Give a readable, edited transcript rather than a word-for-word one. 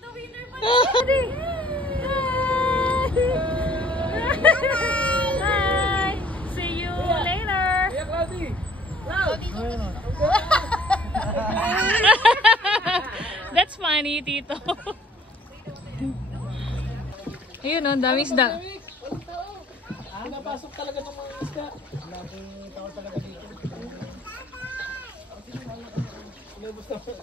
the winner pala. Bye! See you later! That's funny, Tito. Ayun, ang dami isda. Napasok talaga ng mga isda. Malaking tao talaga dito. Inubos na po.